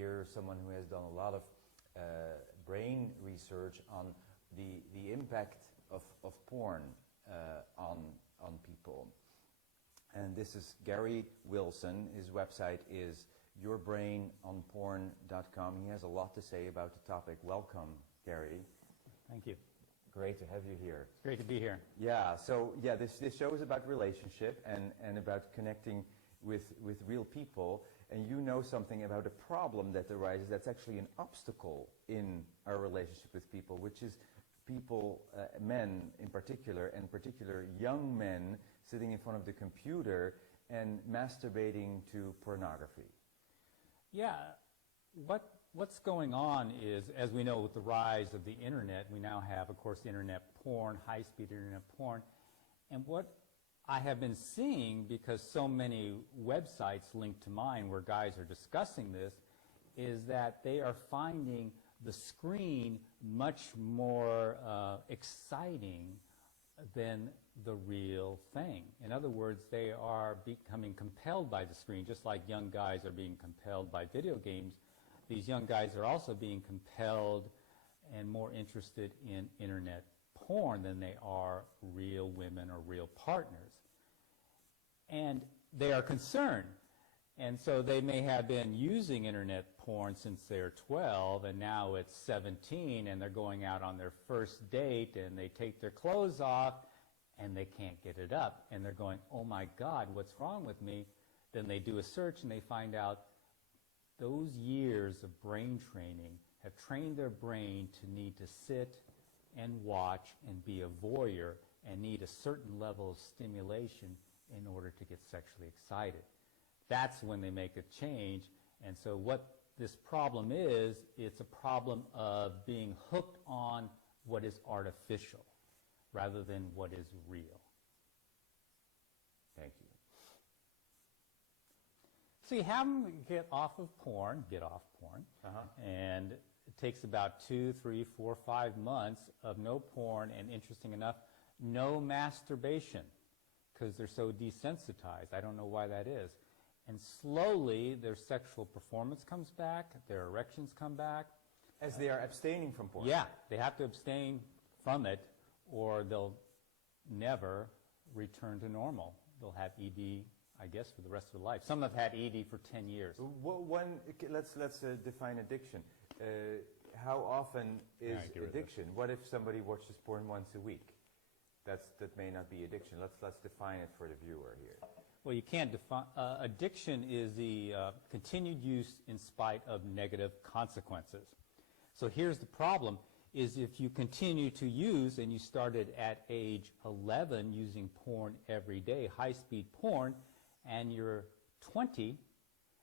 Here, someone who has done a lot of brain research on the impact of porn on people. And this is Gary Wilson. His website is yourbrainonporn.com. He has a lot to say about the topic. Welcome, Gary. Thank you. Great to have you here. It's great to be here. Yeah, so yeah, this show is about relationship and about connecting with real people. And you know something about a problem that arises that's actually an obstacle in our relationship with people, which is people, men in particular, and particular young men sitting in front of the computer and masturbating to pornography. Yeah, what's going on is, as we know, with the rise of the internet, we now have, of course, internet porn, high-speed internet porn. And what I have been seeing, because so many websites linked to mine where guys are discussing this, is that they are finding the screen much more exciting than the real thing. In other words, they are becoming compelled by the screen, just like young guys are being compelled by video games. These young guys are also being compelled and more interested in internet porn than they are real women or real partners. And they are concerned. And so they may have been using internet porn since they're 12, and now it's 17, and they're going out on their first date, and they take their clothes off, and they can't get it up. And they're going, oh my God, what's wrong with me? Then they do a search, and they find out those years of brain training have trained their brain to need to sit and watch and be a voyeur and need a certain level of stimulation in order to get sexually excited. That's when they make a change. And so what this problem is, it's a problem of being hooked on what is artificial rather than what is real. Thank you. So you have them get off porn, and it takes about 2, 3, 4, 5 months of no porn, and interesting enough, no masturbation, because they're so desensitized. I don't know why that is. And slowly, their sexual performance comes back, their erections come back. As they are abstaining from porn? Yeah, they have to abstain from it, or they'll never return to normal. They'll have ED, I guess, for the rest of their life. Some have had ED for 10 years. Let's define addiction. How often is addiction? What if somebody watches porn once a week? That may not be addiction. Let's define it for the viewer here. Well, you can't define. Addiction is the continued use in spite of negative consequences. So here's the problem, is if you continue to use, and you started at age 11 using porn every day, high-speed porn, and you're 20,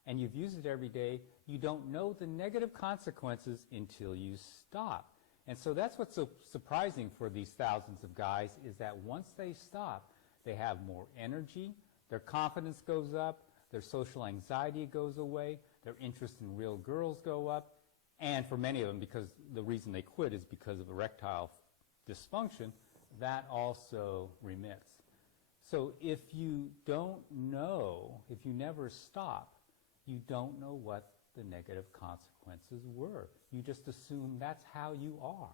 and you've used it every day, you don't know the negative consequences until you stop. And so that's what's so surprising for these thousands of guys, is that once they stop, they have more energy, their confidence goes up, their social anxiety goes away, their interest in real girls go up, and for many of them, because the reason they quit is because of erectile dysfunction, that also remits. So if you don't know, if you never stop, you don't know what the negative consequences were. You just assume that's how you are.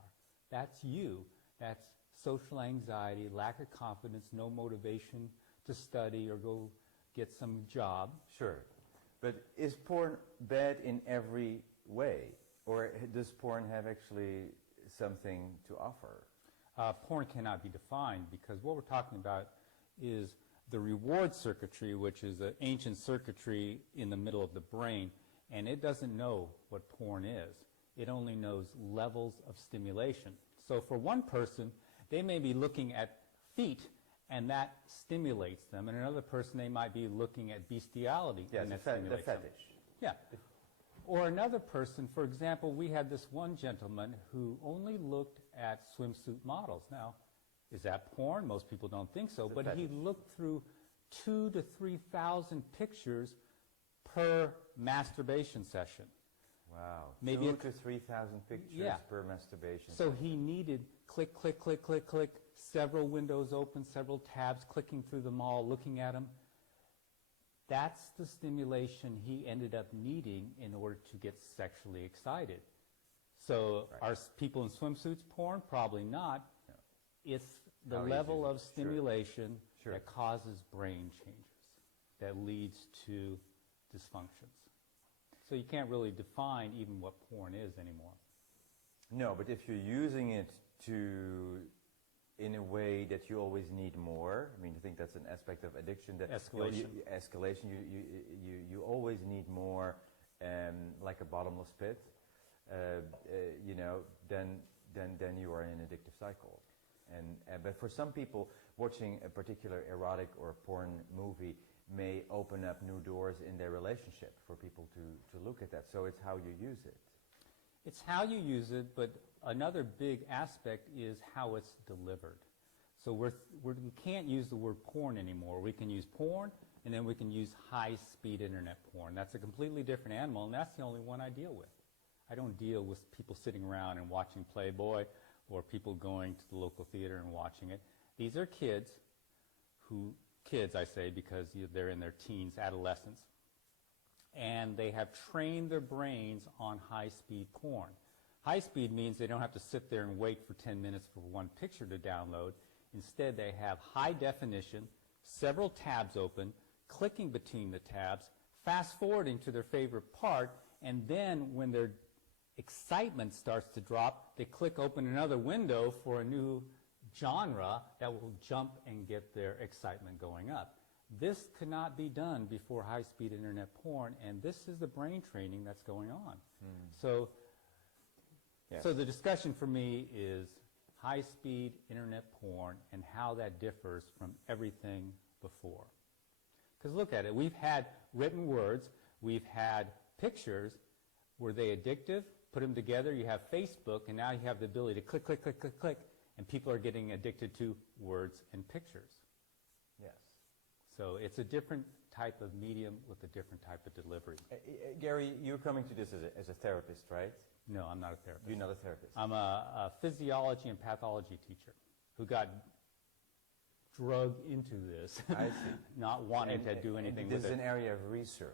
That's you. That's social anxiety, lack of confidence, no motivation to study or go get some job. Sure. But is porn bad in every way? Or does porn have actually something to offer? Porn cannot be defined, because what we're talking about is the reward circuitry, which is an ancient circuitry in the middle of the brain, and it doesn't know what porn is. It only knows levels of stimulation. So for one person, they may be looking at feet, and that stimulates them. And another person, they might be looking at bestiality, yes, and that stimulates them. The fetish. Yeah. Or another person, for example, we had this one gentleman who only looked at swimsuit models. Now, is that porn? Most people don't think so, but he looked through 2,000 to 3,000 pictures per masturbation session. Wow. Maybe 2,000 to 3,000 pictures per masturbation So session. he needed click, click, click, click, click, several windows open, several tabs, clicking through them all, looking at them. that's the stimulation he ended up needing in order to get sexually excited. So are people in swimsuits porn? Probably not. No. It's the How level easy. of stimulation Sure. that causes brain changes, that leads to dysfunctions. So you can't really define even what porn is anymore. No, but if you're using it in a way that you always need more, I mean, I think that's an aspect of addiction. That Escalation. Escalation. You always need more, like a bottomless pit. Then you are in an addictive cycle. But for some people, watching a particular erotic or porn movie may open up new doors in their relationship for people to look at that. So it's how you use it. It's how you use it, but another big aspect is how it's delivered. So we can't use the word porn anymore. We can use porn, and then we can use high-speed internet porn. That's a completely different animal, and that's the only one I deal with. I don't deal with people sitting around and watching Playboy or people going to the local theater and watching it. These are kids I say because they're in their teens, adolescence, and they have trained their brains on high-speed porn. High-speed means they don't have to sit there and wait for 10 minutes for one picture to download. Instead, they have high definition, several tabs open, clicking between the tabs, fast-forwarding to their favorite part, and then when their excitement starts to drop, they click open another window for a new genre that will jump and get their excitement going up. This could not be done before high-speed internet porn, and this is the brain training that's going on. So the discussion for me is high-speed internet porn and how that differs from everything before. Because look at it. We've had written words. We've had pictures. Were they addictive? Put them together. You have Facebook, and now you have the ability to click, click, click, click, click, and people are getting addicted to words and pictures. Yes. So it's a different type of medium with a different type of delivery. Gary, you're coming to this as a therapist, right? No, I'm not a therapist. You're not a therapist. I'm a physiology and pathology teacher who got drugged into this, I see. not wanting to do anything with it. This is an area of research.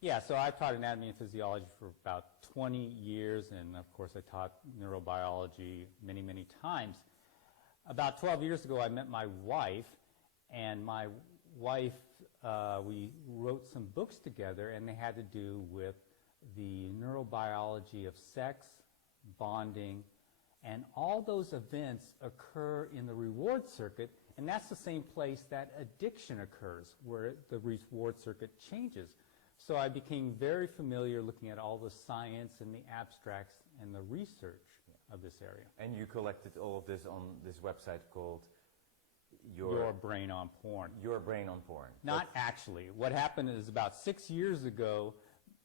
Yeah, so I taught anatomy and physiology for about 20 years, and of course I taught neurobiology many, many times. About 12 years ago, I met my wife, and my wife, we wrote some books together, and they had to do with the neurobiology of sex, bonding, and all those events occur in the reward circuit, and that's the same place that addiction occurs, where the reward circuit changes. So I became very familiar looking at all the science and the abstracts and the research of this area. And you collected all of this on this website called Your Brain on Porn. Your Brain on Porn. Not actually. What happened is about 6 years ago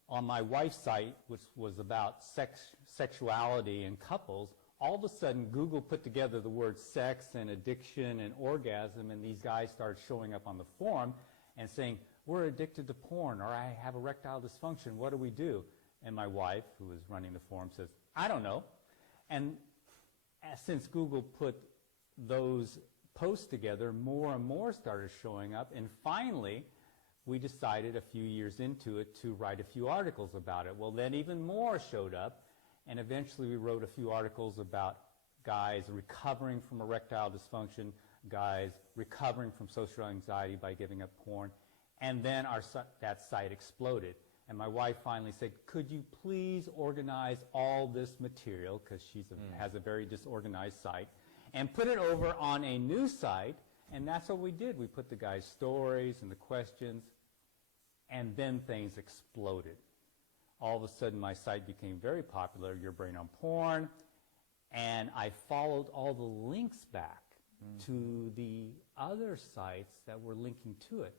on my wife's site, which was about sexuality and couples, all of a sudden Google put together the word sex and addiction and orgasm, and these guys started showing up on the forum and saying, we're addicted to porn, or I have erectile dysfunction, what do we do? And my wife, who is running the forum, says, I don't know. And since Google put those posts together, more and more started showing up, and finally, we decided a few years into it to write a few articles about it. Well, then even more showed up, and eventually we wrote a few articles about guys recovering from erectile dysfunction, guys recovering from social anxiety by giving up porn, and then that site exploded. And my wife finally said, could you please organize all this material, because she has a very disorganized site, and put it over on a new site, and that's what we did. We put the guys' stories and the questions, and then things exploded. All of a sudden, my site became very popular, Your Brain on Porn, and I followed all the links back to the other sites that were linking to it.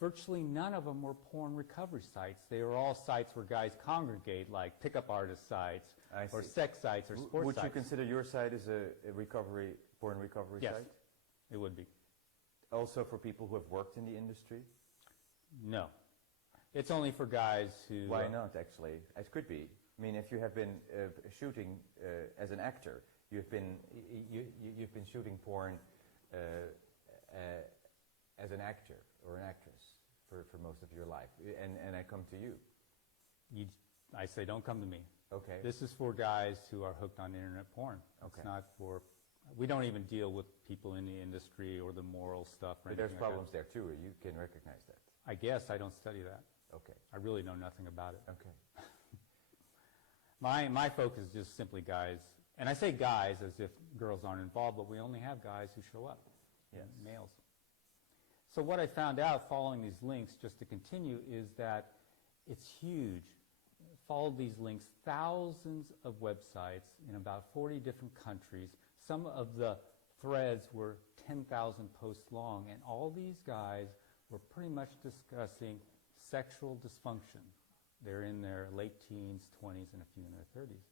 Virtually none of them were porn recovery sites. They were all sites where guys congregate, like pickup artist sites, or sex sites, or sports sites. Would you consider your site as a porn recovery Yes, site? it would be. Also for people who have worked in the industry? No. It's only for guys who... Why not, actually? It could be. I mean, if you have been shooting as an actor, you've been shooting porn as an actor or an actress. for most of your life, and I come to you. I say, don't come to me. Okay. This is for guys who are hooked on internet porn. Okay. It's not for, we don't even deal with people in the industry or the moral stuff. Or But there's anything problems like there too, you can recognize that. I guess I don't study that. Okay. I really know nothing about it. Okay. My focus is just simply guys, and I say guys as if girls aren't involved, but we only have guys who show up, Yes. males. So what I found out following these links, just to continue, is that it's huge. Followed these links, thousands of websites in about 40 different countries. Some of the threads were 10,000 posts long, and all these guys were pretty much discussing sexual dysfunction. They're in their late teens, 20s, and a few in their 30s.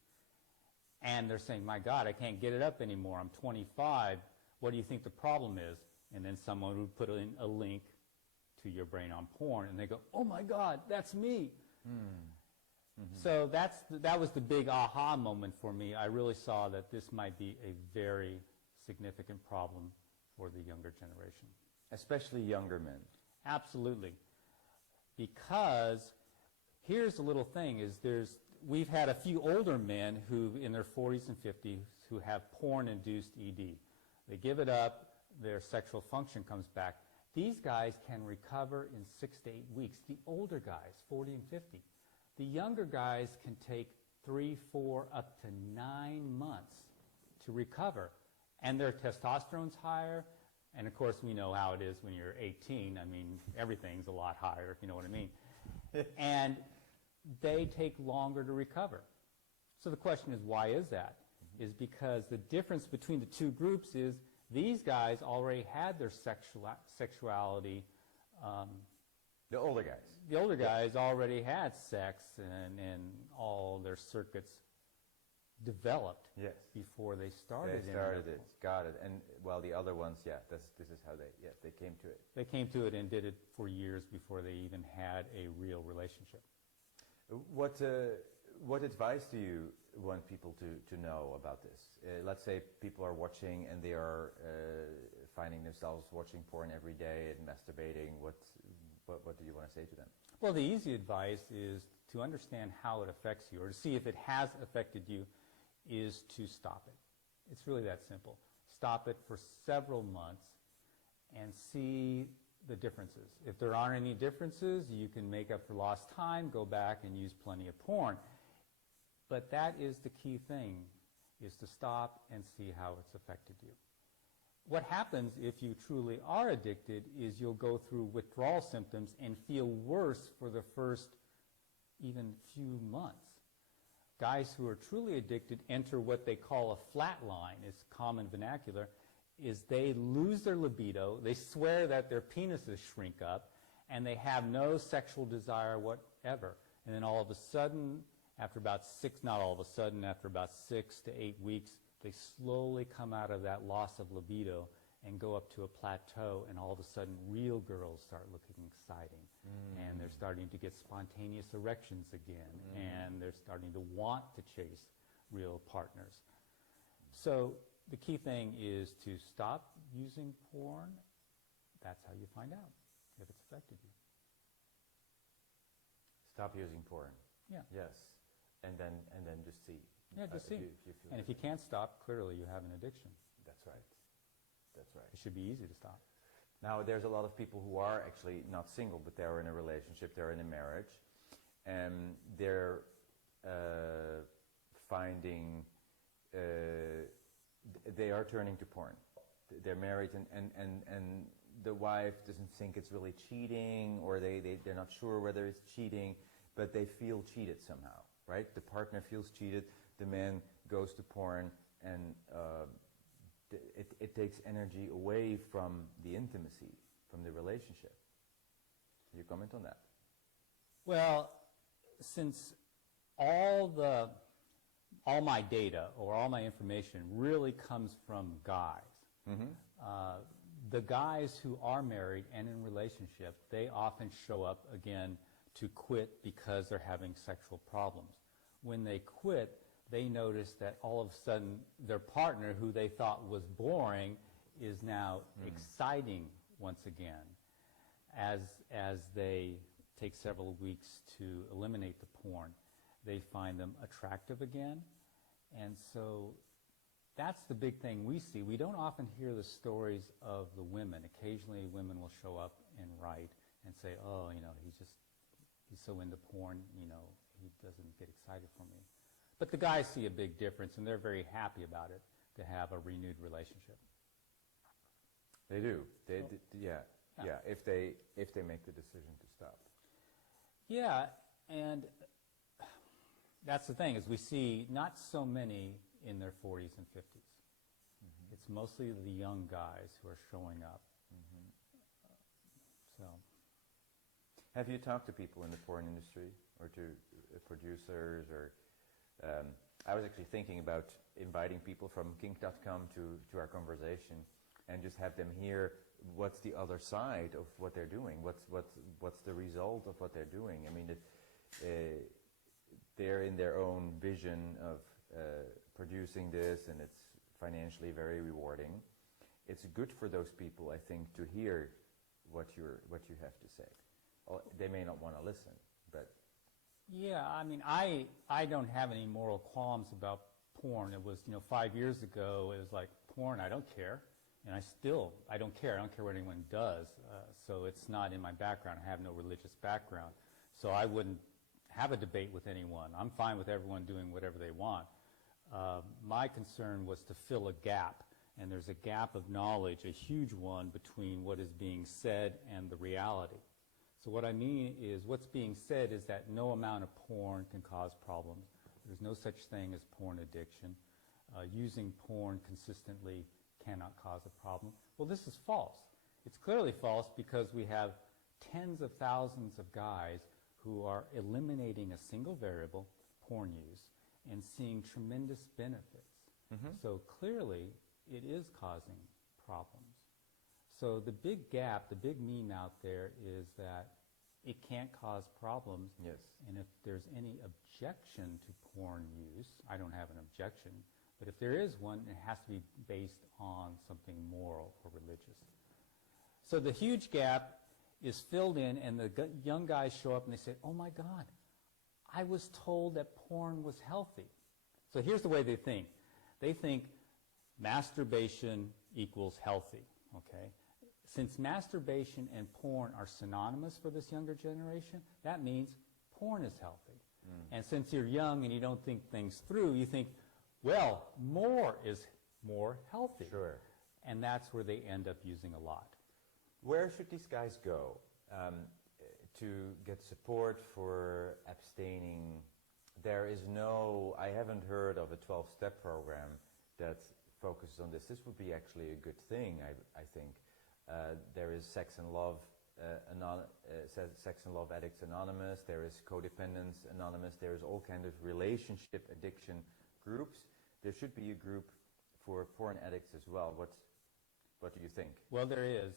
And they're saying, my God, I can't get it up anymore. I'm 25. What do you think the problem is? And then someone would put in a link to your brain on porn, and they go, oh my God, that's me. Mm-hmm. So that was the big aha moment for me. I really saw that this might be a very significant problem for the younger generation. Especially younger men. Absolutely. Because here's the little thing, is we've had a few older men who, in their 40s and 50s, who have porn-induced ED. They give it up, their sexual function comes back. These guys can recover in 6 to 8 weeks. The older guys, 40 and 50. The younger guys can take 3, 4, up to 9 months to recover. And their testosterone's higher. And of course, we know how it is when you're 18. I mean, everything's a lot higher, if you know what I mean. And they take longer to recover. So the question is, why is that? Is because the difference between the two groups is these guys already had their sexuality. The older guys. The older guys already had sex and all their circuits developed before they started. They started it, got it. And well, the other ones, this is how they came to it. They came to it and did it for years before they even had a real relationship. What advice do you want people to know about this? Let's say people are watching and they are finding themselves watching porn every day and masturbating. What do you want to say to them? Well, the easy advice is to understand how it affects you, or to see if it has affected you, is to stop it. It's really that simple. Stop it for several months and see the differences. If there aren't any differences, you can make up for lost time, go back and use plenty of porn. But that is the key thing, is to stop and see how it's affected you. What happens if you truly are addicted is you'll go through withdrawal symptoms and feel worse for the first even few months. Guys who are truly addicted enter what they call a flat line. It's common vernacular, is they lose their libido, they swear that their penises shrink up, and they have no sexual desire whatever. And then all of a sudden, after about 6 to 8 weeks, they slowly come out of that loss of libido and go up to a plateau, and all of a sudden real girls start looking exciting. And they're starting to get spontaneous erections again, and they're starting to want to chase real partners. So the key thing is to stop using porn. That's how you find out if it's affected you. Stop using porn. Yeah. Yes. And then just see. Yeah, just see. And if you can't stop, clearly you have an addiction. That's right. That's right. It should be easy to stop. Now, there's a lot of people who are actually not single, but they're in a relationship, they're in a marriage, and they're finding, they are turning to porn. They're married, and the wife doesn't think it's really cheating, or they're not sure whether it's cheating, but they feel cheated somehow, right? The partner feels cheated, the man goes to porn, and it takes energy away from the intimacy, from the relationship. Can you comment on that? Well, since all my data or all my information really comes from guys, the guys who are married and in relationship, they often show up again to quit because they're having sexual problems. When they quit, they notice that all of a sudden their partner, who they thought was boring, is now exciting once again. as they take several weeks to eliminate the porn, they find them attractive again. And so that's the big thing we see. We don't often hear the stories of the women. Occasionally women will show up and write and say, oh, he's so into porn, he doesn't get excited for me. But the guys see a big difference, and they're very happy about it, to have a renewed relationship. They do. If they make the decision to stop. Yeah, and that's the thing, is we see not so many in their 40s and 50s. Mm-hmm. It's mostly the young guys who are showing up. Mm-hmm. So, have you talked to people in the porn industry, or to producers, or I was actually thinking about inviting people from kink.com to our conversation, and just have them hear what's the other side of what they're doing, what's the result of what they're doing. I mean, they're in their own vision of producing this, and it's financially very rewarding. It's good for those people, I think, to hear what you have to say. They may not want to listen, but yeah, I mean, I don't have any moral qualms about porn. It was 5 years ago. It was like, porn, I don't care, and I don't care. I don't care what anyone does. So it's not in my background. I have no religious background, so I wouldn't have a debate with anyone. I'm fine with everyone doing whatever they want. My concern was to fill a gap, and there's a gap of knowledge, a huge one, between what is being said and the reality. So what I mean is, what's being said is that no amount of porn can cause problems. There's no such thing as porn addiction. Using porn consistently cannot cause a problem. Well, this is false. It's clearly false, because we have tens of thousands of guys who are eliminating a single variable, porn use, and seeing tremendous benefits. Mm-hmm. So clearly, it is causing problems. So the big gap, the big meme out there is that it can't cause problems. Yes. And if there's any objection to porn use, I don't have an objection, but if there is one, it has to be based on something moral or religious. So the huge gap is filled in, and the young guys show up and they say, oh my God, I was told that porn was healthy. So here's the way they think. They think masturbation equals healthy, okay? Since masturbation and porn are synonymous for this younger generation, that means porn is healthy. Mm. And since you're young and you don't think things through, you think, well, more is more healthy. Sure. And that's where they end up using a lot. Where should these guys go to get support for abstaining? I haven't heard of a 12-step program that focuses on this. This would be actually a good thing, I think. There is Sex and Love Addicts Anonymous. There is Codependence Anonymous. There is all kinds of relationship addiction groups. There should be a group for porn addicts as well. What do you think? Well, there is.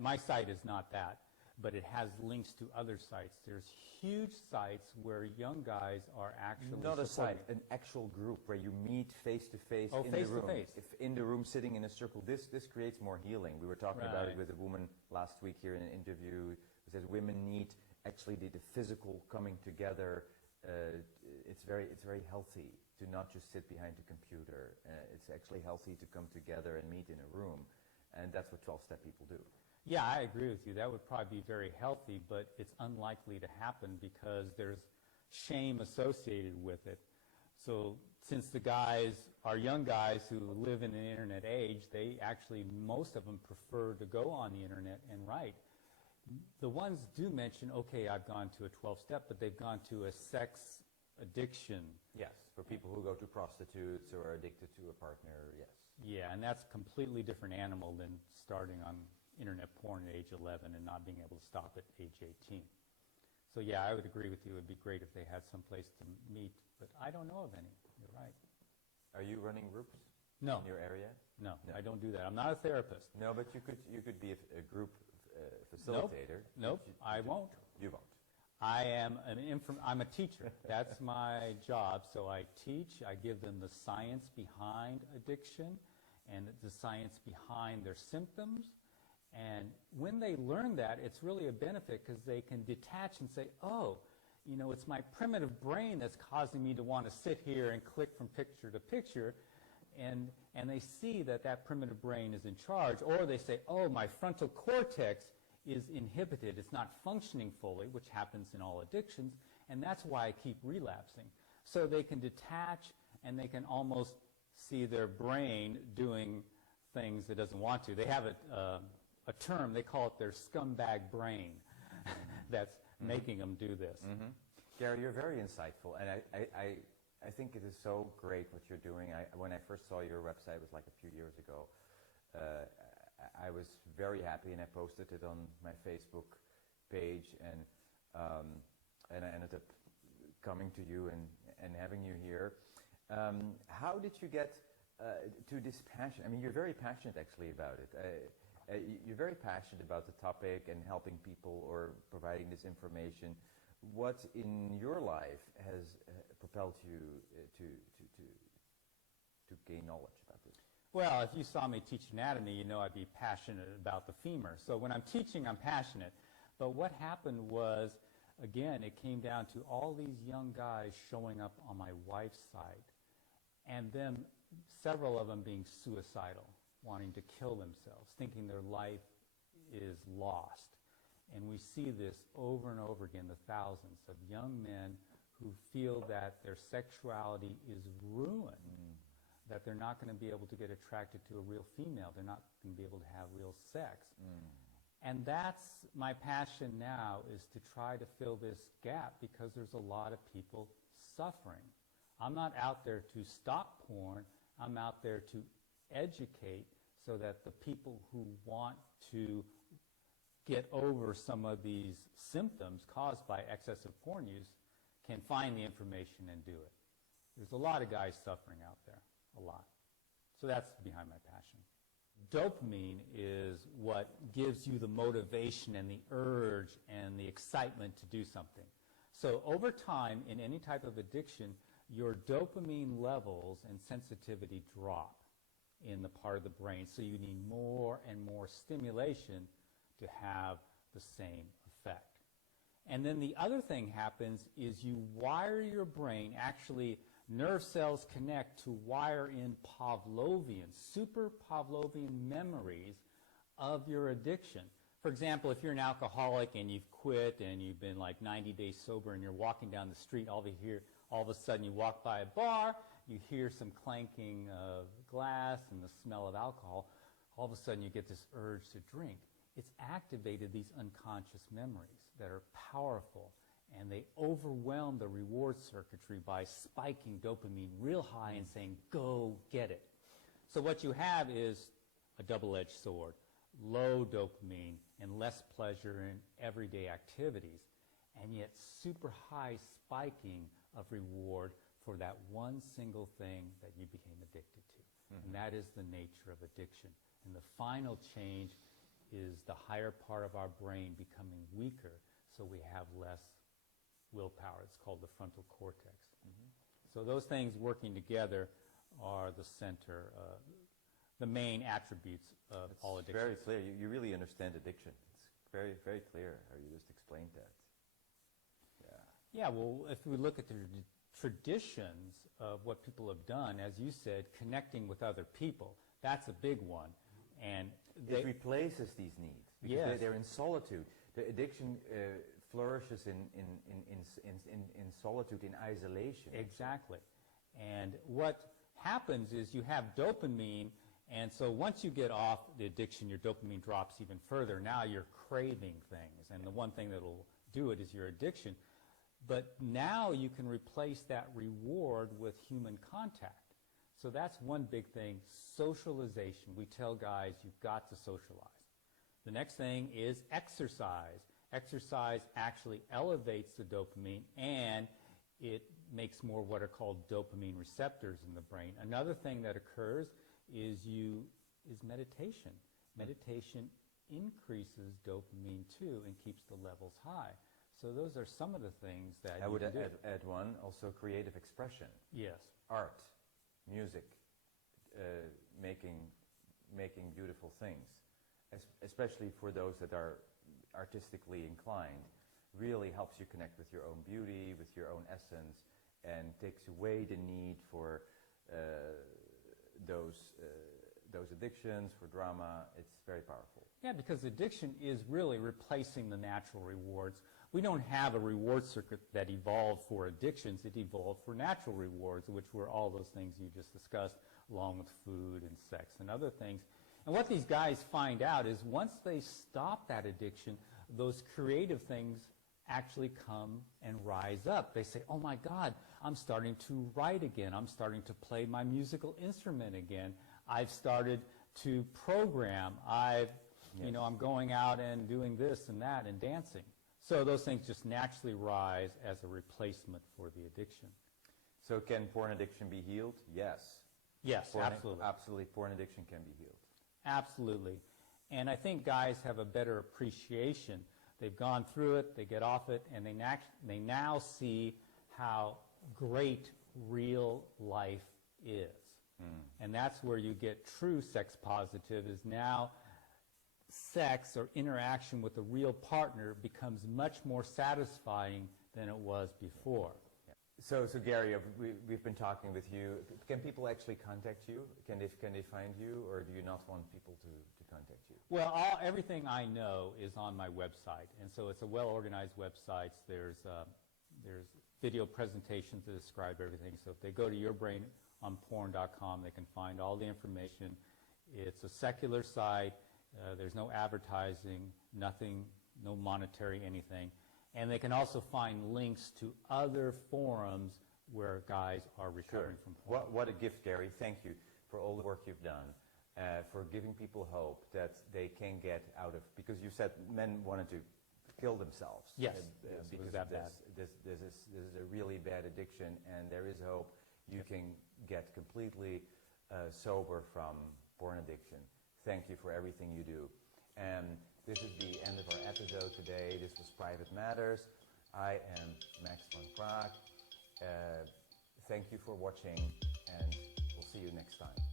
My site is not that, but it has links to other sites. There's huge sites where young guys are actually not a site, supporting. an actual group where you meet face to face in face the room. to face. If in the room, sitting in a circle, this creates more healing. We were talking about it Right. with a woman last week here in an interview who says women need actually the physical coming together. It's very healthy to not just sit behind a computer. It's actually healthy to come together and meet in a room, and that's what 12-step people do. Yeah, I agree with you. That would probably be very healthy, but it's unlikely to happen because there's shame associated with it. So since the guys are young guys who live in an internet age, most of them prefer to go on the internet and write. The ones do mention, okay, I've gone to a 12-step, but they've gone to a sex addiction. Yes, for people who go to prostitutes or are addicted to a partner, yes. Yeah, and that's a completely different animal than starting on internet porn at age 11 and not being able to stop at age 18. So yeah, I would agree with you. It would be great if they had some place to meet, but I don't know of any. You're right. Are you running groups No. in your area? No, I don't do that. I'm not a therapist. No, but you could be a group facilitator. Nope, I won't. You won't. I'm a teacher. That's my job. So I teach. I give them the science behind addiction and the science behind their symptoms. And when they learn that, it's really a benefit because they can detach and say, oh, you know, it's my primitive brain that's causing me to want to sit here and click from picture to picture. And they see that that primitive brain is in charge. Or they say, oh, my frontal cortex is inhibited. It's not functioning fully, which happens in all addictions. And that's why I keep relapsing. So they can detach and they can almost see their brain doing things it doesn't want to. They have a term, they call it their scumbag brain that's making them do this. Gary, you're very insightful, and I think it is so great what you're doing. When I first saw your website, it was like a few years ago, I was very happy, and I posted it on my Facebook page, and I ended up coming to you and having you here. How did you get to this passion? I mean, you're very passionate actually about it. You're very passionate about the topic and helping people or providing this information. What in your life has propelled you to gain knowledge about this? Well, if you saw me teach anatomy, you know I'd be passionate about the femur. So when I'm teaching, I'm passionate. But what happened was, again, it came down to all these young guys showing up on my wife's site, and then several of them being suicidal, wanting to kill themselves, thinking their life is lost. And we see this over and over again, the thousands of young men who feel that their sexuality is ruined, that they're not going to be able to get attracted to a real female, they're not going to be able to have real sex. And that's my passion now, is to try to fill this gap, because there's a lot of people suffering. I'm not out there to stop porn, I'm out there to educate so that the people who want to get over some of these symptoms caused by excessive porn use can find the information and do it. There's a lot of guys suffering out there, a lot. So that's behind my passion. Dopamine is what gives you the motivation and the urge and the excitement to do something. So over time, in any type of addiction, your dopamine levels and sensitivity drop in the part of the brain. So you need more and more stimulation to have the same effect. And then the other thing happens is you wire your brain, actually nerve cells connect to wire in Pavlovian, super Pavlovian memories of your addiction. For example, if you're an alcoholic and you've quit and you've been like 90 days sober and you're walking down the street, all of a sudden you walk by a bar, you hear some clanking of glass and the smell of alcohol, all of a sudden you get this urge to drink. It's activated these unconscious memories that are powerful, and they overwhelm the reward circuitry by spiking dopamine real high and saying, go get it. So what you have is a double-edged sword, low dopamine and less pleasure in everyday activities, and yet super high spiking of reward for that one single thing that you became addicted to. And that is the nature of addiction. And the final change is the higher part of our brain becoming weaker, so we have less willpower. It's called the frontal cortex. So those things working together are the center, the main attributes of all addiction. Very clear. You really understand addiction. It's very, very clear how you just explained that. Yeah, well, if we look at the traditions of what people have done, as you said, connecting with other people, that's a big one. And it replaces these needs, because they're in solitude. The addiction flourishes in solitude, in isolation. Exactly. And what happens is you have dopamine, and so once you get off the addiction, your dopamine drops even further. Now you're craving things, and the one thing that will do it is your addiction. But now you can replace that reward with human contact. So that's one big thing, socialization. We tell guys, you've got to socialize. The next thing is exercise. Exercise actually elevates the dopamine, and it makes more what are called dopamine receptors in the brain. Another thing that occurs is meditation. Meditation increases dopamine too and keeps the levels high. So those are some of the things that I would can do. add one, also creative expression. Yes. Art, music, making beautiful things. especially for those that are artistically inclined, really helps you connect with your own beauty, with your own essence, and takes away the need for those addictions, for drama. It's very powerful. Yeah, because addiction is really replacing the natural rewards. We don't have a reward circuit that evolved for addictions. It evolved for natural rewards, which were all those things you just discussed, along with food and sex and other things. And what these guys find out is once they stop that addiction, those creative things actually come and rise up. They say, oh my God, I'm starting to write again. I'm starting to play my musical instrument again. I've started to program. I'm going out and doing this and that and dancing. So those things just naturally rise as a replacement for the addiction. So can porn addiction be healed? Yes. Yes, absolutely. Absolutely, porn addiction can be healed. Absolutely. And I think guys have a better appreciation. They've gone through it, they get off it, and they now see how great real life is. And that's where you get true sex positive, is now sex or interaction with a real partner becomes much more satisfying than it was before. So Gary, we've been talking with you. Can people actually contact you? Can they find you, or do you not want people to contact you? Well, everything I know is on my website, and so it's a well-organized website. There's video presentations that describe everything. So if they go to yourbrainonporn.com, they can find all the information. It's a secular site. There's no advertising, nothing, no monetary anything. And they can also find links to other forums where guys are recovering from porn. What a gift, Gary. Thank you for all the work you've done, for giving people hope that they can get out of, because you said men wanted to kill themselves. Yes, because it was that bad. This is a really bad addiction, and there is hope. You can get completely sober from porn addiction. Thank you for everything you do. And this is the end of our episode today. This was Private Matters. I am Max van Praag. Thank you for watching, and we'll see you next time.